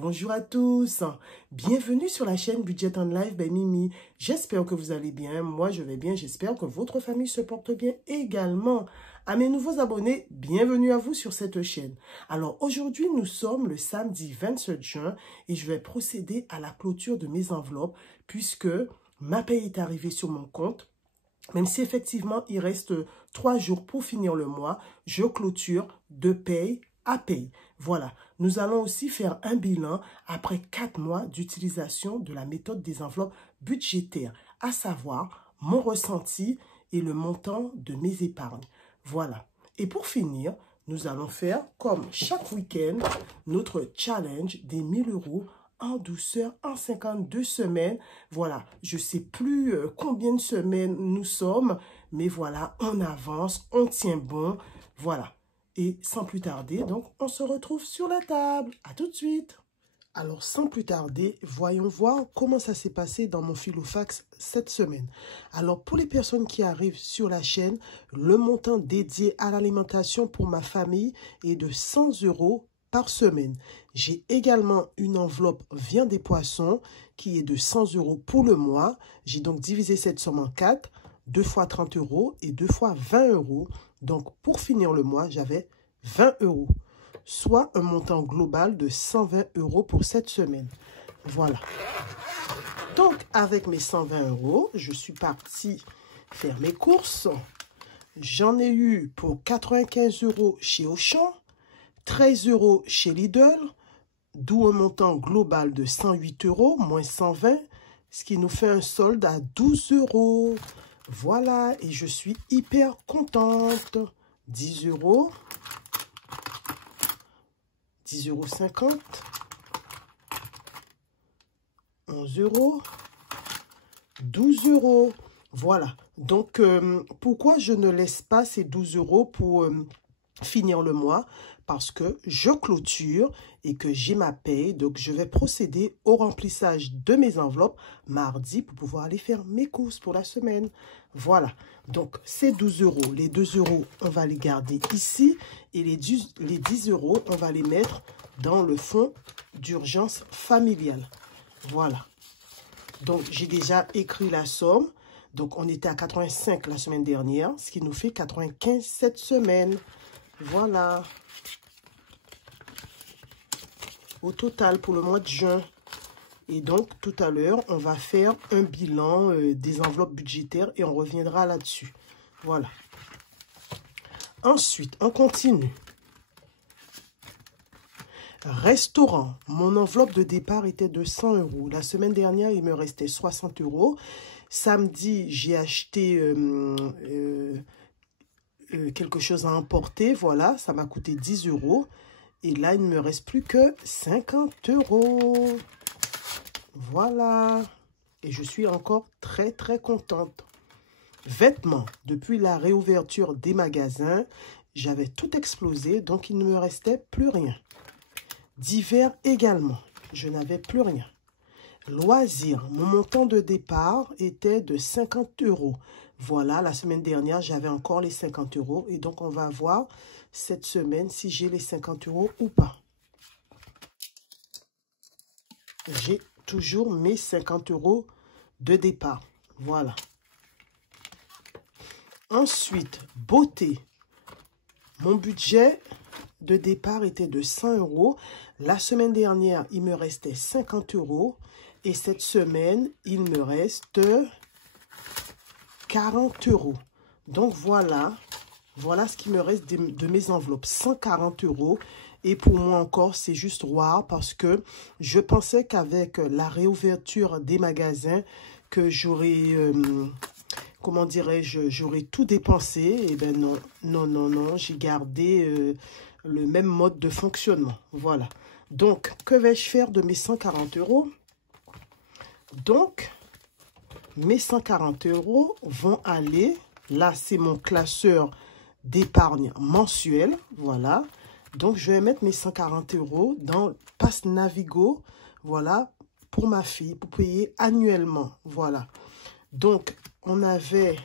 Bonjour à tous, bienvenue sur la chaîne Budget and Life by Mimi. J'espère que vous allez bien, moi je vais bien, j'espère que votre famille se porte bien également. À mes nouveaux abonnés, bienvenue à vous sur cette chaîne. Alors aujourd'hui nous sommes le samedi 27 juin et je vais procéder à la clôture de mes enveloppes puisque ma paye est arrivée sur mon compte. Même si effectivement il reste 3 jours pour finir le mois, je clôture de paye à paye. Voilà, nous allons aussi faire un bilan après 4 mois d'utilisation de la méthode des enveloppes budgétaires, à savoir mon ressenti et le montant de mes épargnes. Voilà, et pour finir, nous allons faire, comme chaque week-end, notre challenge des 1000 € en douceur en 52 semaines. Voilà, je ne sais plus combien de semaines nous sommes, mais voilà, on avance, on tient bon, voilà. Et sans plus tarder, donc, on se retrouve sur la table. À tout de suite. Alors, sans plus tarder, voyons voir comment ça s'est passé dans mon Filofax cette semaine. Alors, pour les personnes qui arrivent sur la chaîne, le montant dédié à l'alimentation pour ma famille est de 100 € par semaine. J'ai également une enveloppe viande et poissons qui est de 100 € pour le mois. J'ai donc divisé cette somme en 4, 2 fois 30 € et 2 fois 20 €. Donc, pour finir le mois, j'avais 20 €, soit un montant global de 120 € pour cette semaine. Voilà. Donc, avec mes 120 €, je suis partie faire mes courses. J'en ai eu pour 95 € chez Auchan, 13 € chez Lidl, d'où un montant global de 108 € moins 120, ce qui nous fait un solde à 12 €. Voilà, et je suis hyper contente. 10 €, 10,50 €, 11 €, 12 €. Voilà, donc pourquoi je ne laisse pas ces 12 € pour finir le mois? Parce que je clôture et que j'ai ma paye. Donc, je vais procéder au remplissage de mes enveloppes mardi pour pouvoir aller faire mes courses pour la semaine. Voilà. Donc, ces 12 €, les 2 €, on va les garder ici. Et les 10 €, on va les mettre dans le fonds d'urgence familiale. Voilà. Donc, j'ai déjà écrit la somme. Donc, on était à 85 la semaine dernière, ce qui nous fait 95 cette semaine. Voilà. Au total pour le mois de juin. Et donc, tout à l'heure, on va faire un bilan des enveloppes budgétaires et on reviendra là-dessus. Voilà. Ensuite, on continue. Restaurant. Mon enveloppe de départ était de 100 €. La semaine dernière, il me restait 60 €. Samedi, j'ai acheté quelque chose à emporter. Voilà, ça m'a coûté 10 €. Et là, il ne me reste plus que 50 €. Voilà. Et je suis encore très, très contente. Vêtements. Depuis la réouverture des magasins, j'avais tout explosé. Donc, il ne me restait plus rien. Divers également. Je n'avais plus rien. Loisirs. Mon montant de départ était de 50 €. Voilà, la semaine dernière, j'avais encore les 50 €. Et donc, on va voir cette semaine si j'ai les 50 € ou pas. J'ai toujours mes 50 € de départ. Voilà. Ensuite, beauté. Mon budget de départ était de 100 €. La semaine dernière, il me restait 50 €. Et cette semaine, il me reste 40 €. Donc, voilà. Voilà ce qui me reste de mes enveloppes. 140 €. Et pour moi encore, c'est juste rare parce que je pensais qu'avec la réouverture des magasins, que j'aurais, comment dirais-je, j'aurais tout dépensé. Eh bien non, non, non, non, j'ai gardé le même mode de fonctionnement. Voilà. Donc, que vais-je faire de mes 140 €? Donc, mes 140 € vont aller, là c'est mon classeur d'épargne mensuel, voilà. Donc, je vais mettre mes 140 € dans Pass Navigo, voilà, pour ma fille, pour payer annuellement, voilà. Donc, on avait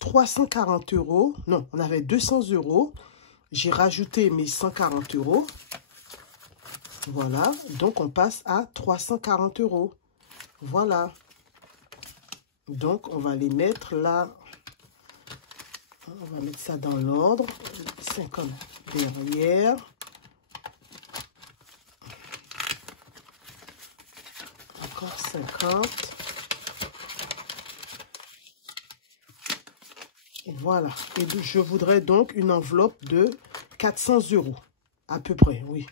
340 €, non, on avait 200 €. J'ai rajouté mes 140 €. Voilà, donc on passe à 340 €. Voilà. Donc, on va les mettre là. On va mettre ça dans l'ordre. 50 derrière. Encore 50. Et voilà. Et je voudrais donc une enveloppe de 400 € à peu près, oui.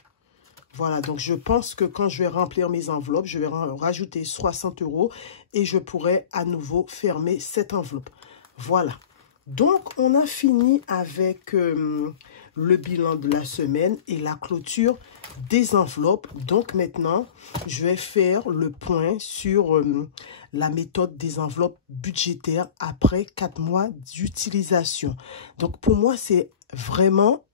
Voilà, donc je pense que quand je vais remplir mes enveloppes, je vais rajouter 60 € et je pourrai à nouveau fermer cette enveloppe. Voilà. Donc, on a fini avec le bilan de la semaine et la clôture des enveloppes. Donc, maintenant, je vais faire le point sur la méthode des enveloppes budgétaires après 4 mois d'utilisation. Donc, pour moi, c'est vraiment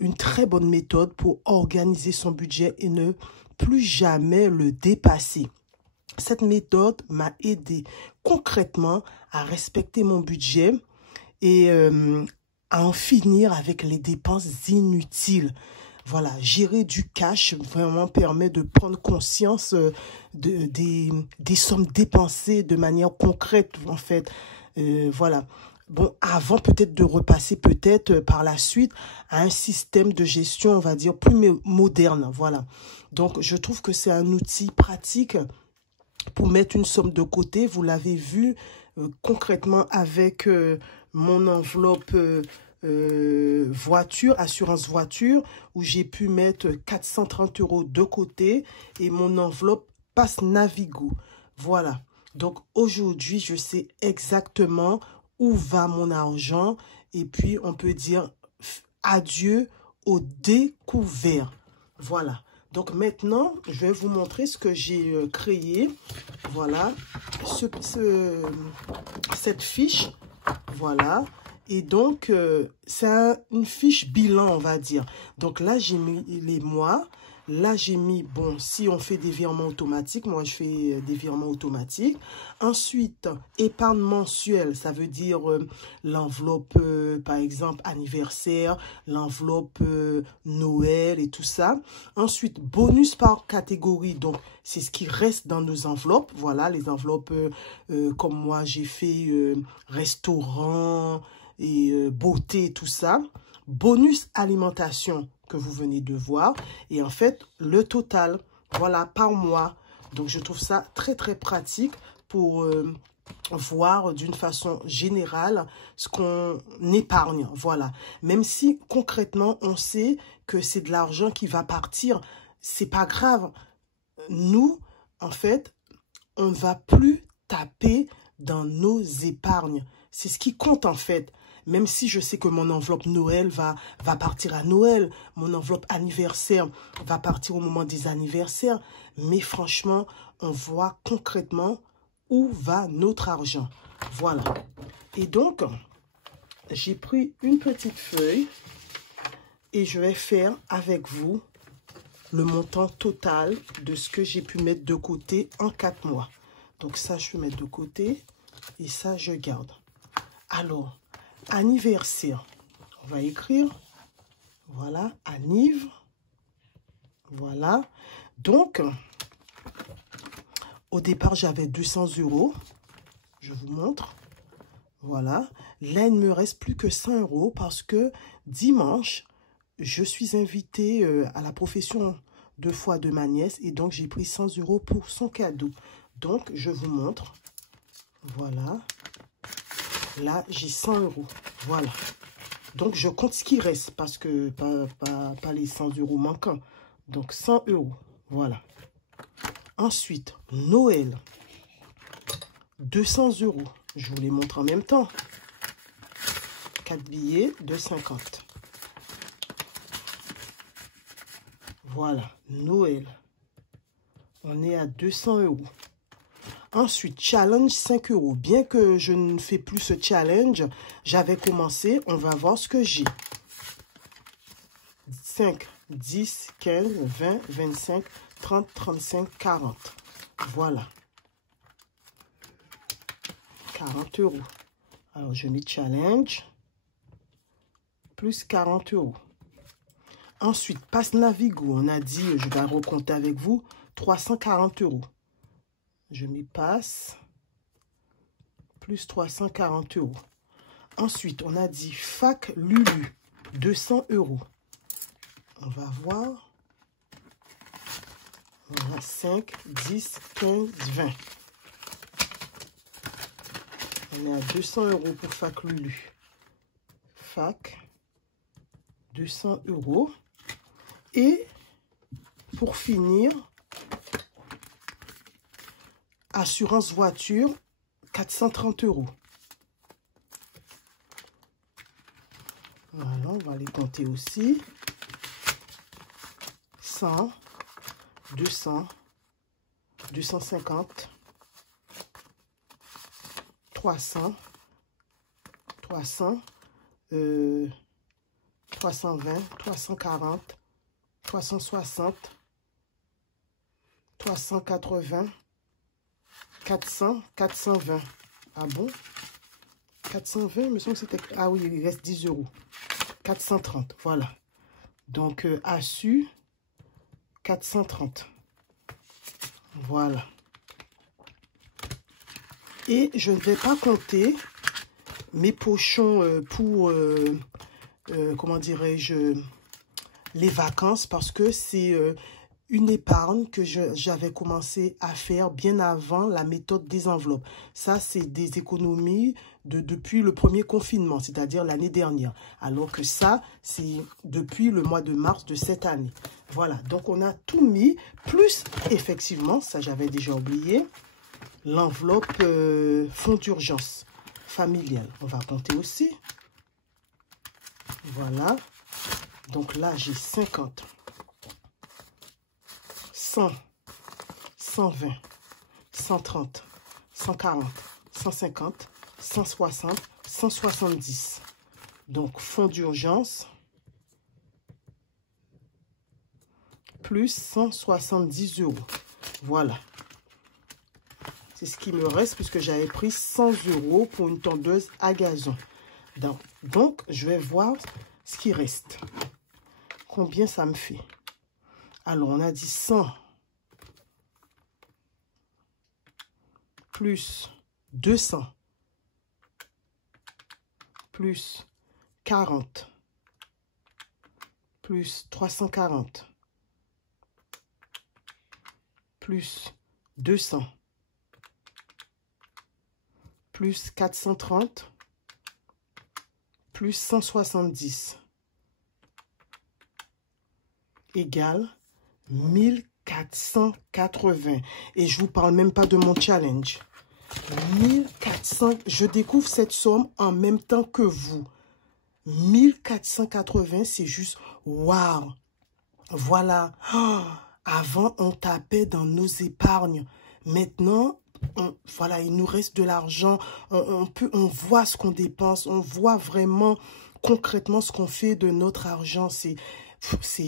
une très bonne méthode pour organiser son budget et ne plus jamais le dépasser. Cette méthode m'a aidé concrètement à respecter mon budget et à en finir avec les dépenses inutiles. Voilà, gérer du cash vraiment permet de prendre conscience des sommes dépensées de manière concrète, en fait. Voilà. Bon, avant peut-être de repasser peut-être par la suite à un système de gestion, on va dire, plus moderne. Voilà. Donc, je trouve que c'est un outil pratique pour mettre une somme de côté. Vous l'avez vu concrètement avec mon enveloppe voiture, assurance voiture, où j'ai pu mettre 430 € de côté et mon enveloppe passe Navigo. Voilà. Donc aujourd'hui, je sais exactement où va mon argent et puis on peut dire adieu au découvert. Voilà. Donc maintenant, je vais vous montrer ce que j'ai créé. Voilà. Cette fiche. Voilà. Et donc, c'est une fiche bilan, on va dire. Donc là, j'ai mis les mois. Là, j'ai mis, bon, si on fait des virements automatiques, moi, je fais des virements automatiques. Ensuite, épargne mensuelle, ça veut dire l'enveloppe, par exemple, anniversaire, l'enveloppe Noël et tout ça. Ensuite, bonus par catégorie, donc, c'est ce qui reste dans nos enveloppes. Voilà, les enveloppes, comme moi, j'ai fait restaurant et beauté, tout ça. Bonus alimentation que vous venez de voir. Et en fait, le total, voilà, par mois. Donc, je trouve ça très, très pratique pour voir d'une façon générale ce qu'on épargne. Voilà. Même si, concrètement, on sait que c'est de l'argent qui va partir, c'est pas grave. Nous, en fait, on ne va plus taper dans nos épargnes. C'est ce qui compte, en fait. Même si je sais que mon enveloppe Noël va partir à Noël, mon enveloppe anniversaire va partir au moment des anniversaires. Mais franchement, on voit concrètement où va notre argent. Voilà. Et donc, j'ai pris une petite feuille et je vais faire avec vous le montant total de ce que j'ai pu mettre de côté en 4 mois. Donc ça, je vais mettre de côté et ça, je garde. Alors, anniversaire, on va écrire, voilà, anniv, voilà. Donc, au départ, j'avais 200 €, je vous montre, voilà. Là, il ne me reste plus que 100 € parce que dimanche, je suis invitée à la profession de foi de ma nièce et donc j'ai pris 100 € pour son cadeau. Donc, je vous montre, voilà. Là, j'ai 100 €. Voilà. Donc, je compte ce qui reste parce que pas les 100 € manquants. Donc, 100 €. Voilà. Ensuite, Noël. 200 €. Je vous les montre en même temps. 4 billets de 50. Voilà. Noël. On est à 200 €. Ensuite, challenge 5 €. Bien que je ne fais plus ce challenge, j'avais commencé. On va voir ce que j'ai. 5, 10, 15, 20, 25, 30, 35, 40. Voilà. 40 €. Alors, je mets challenge. Plus 40 €. Ensuite, passe Navigo. On a dit, je vais recompter avec vous, 340 €. Je m'y passe. Plus 340 €. Ensuite, on a dit Fac Lulu, 200 €. On va voir. Voilà, 5, 10, 15, 20. On est à 200 € pour Fac Lulu. Fac, 200 €. Et pour finir, assurance voiture, 430 €. Voilà, on va les compter aussi. 100, 200, 250, 300, 300, 320, 340, 360, 380, 400, 420. Ah bon? 420, il me semble que c'était... Ah oui, il reste 10 €. 430, voilà. Donc, Assu, 430. Voilà. Et je ne vais pas compter mes pochons pour, comment dirais-je, les vacances, parce que c'est une épargne que j'avais commencé à faire bien avant la méthode des enveloppes. Ça, c'est des économies depuis le premier confinement, c'est-à-dire l'année dernière. Alors que ça, c'est depuis le mois de mars de cette année. Voilà, donc on a tout mis, plus effectivement, ça j'avais déjà oublié, l'enveloppe fonds d'urgence familiale. On va compter aussi. Voilà, donc là j'ai 50. 100, 120, 130, 140, 150, 160, 170. Donc, fonds d'urgence, plus 170 €. Voilà. C'est ce qui me reste puisque j'avais pris 100 € pour une tondeuse à gazon. Donc, je vais voir ce qui reste. Combien ça me fait? Alors, on a dit 100 plus 200 plus 40 plus 340 plus 200 plus 430 plus 170 égale 1480. Et je vous parle même pas de mon challenge. 1400, je découvre cette somme en même temps que vous. 1480, c'est juste waouh. Voilà. Oh, avant, on tapait dans nos épargnes. Maintenant, voilà, il nous reste de l'argent. On voit ce qu'on dépense. On voit vraiment concrètement ce qu'on fait de notre argent. C'est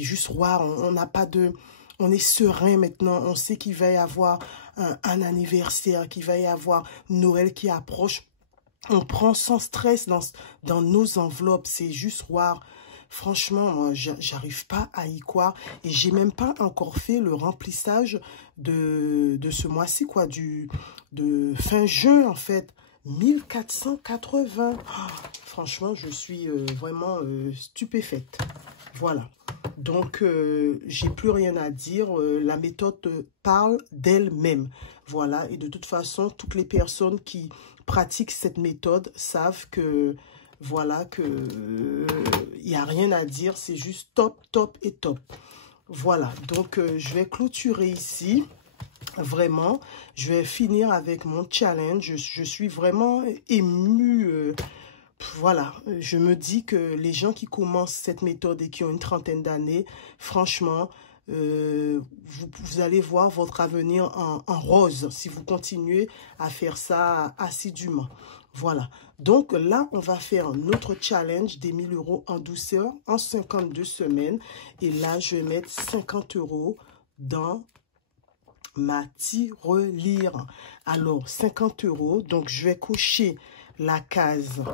juste waouh. On n'a pas de... On est serein maintenant. On sait qu'il va y avoir un anniversaire, qu'il va y avoir Noël qui approche. On prend sans stress dans nos enveloppes. C'est juste waouh. Franchement, moi, j'arrive pas à y croire. Et j'ai même pas encore fait le remplissage de ce mois-ci, quoi, de fin juin, en fait. 1480. Oh, franchement, je suis vraiment stupéfaite. Voilà. Donc, j'ai plus rien à dire. La méthode parle d'elle-même. Voilà. Et de toute façon, toutes les personnes qui pratiquent cette méthode savent que, voilà, que il n'y a rien à dire. C'est juste top, top et top. Voilà. Donc, je vais clôturer ici. Vraiment, je vais finir avec mon challenge. Je suis vraiment émue. Voilà, je me dis que les gens qui commencent cette méthode et qui ont une trentaine d'années, franchement, vous allez voir votre avenir en rose si vous continuez à faire ça assidûment. Voilà, donc là, on va faire notre challenge des 1000 € en douceur en 52 semaines. Et là, je vais mettre 50 € dans ma tirelire. Alors, 50 €, donc je vais cocher la case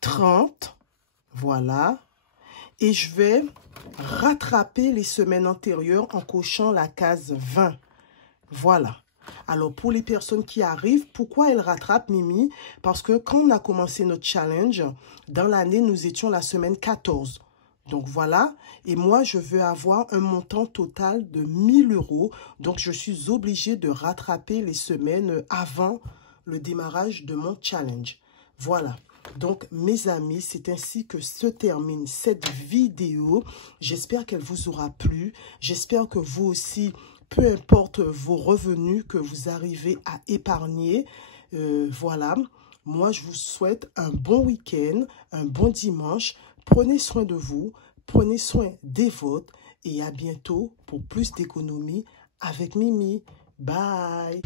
30, voilà, et je vais rattraper les semaines antérieures en cochant la case 20. Voilà. Alors, pour les personnes qui arrivent, pourquoi elles rattrapent, Mimi? Parce que quand on a commencé notre challenge, dans l'année, nous étions la semaine 14. Donc, voilà. Et moi, je veux avoir un montant total de 1000 €. Donc, je suis obligée de rattraper les semaines avant le démarrage de mon challenge. Voilà. Donc, mes amis, c'est ainsi que se termine cette vidéo. J'espère qu'elle vous aura plu. J'espère que vous aussi, peu importe vos revenus, que vous arrivez à épargner. Voilà. Moi, je vous souhaite un bon week-end, un bon dimanche. Prenez soin de vous, prenez soin des vôtres et à bientôt pour plus d'économies avec Mimi. Bye!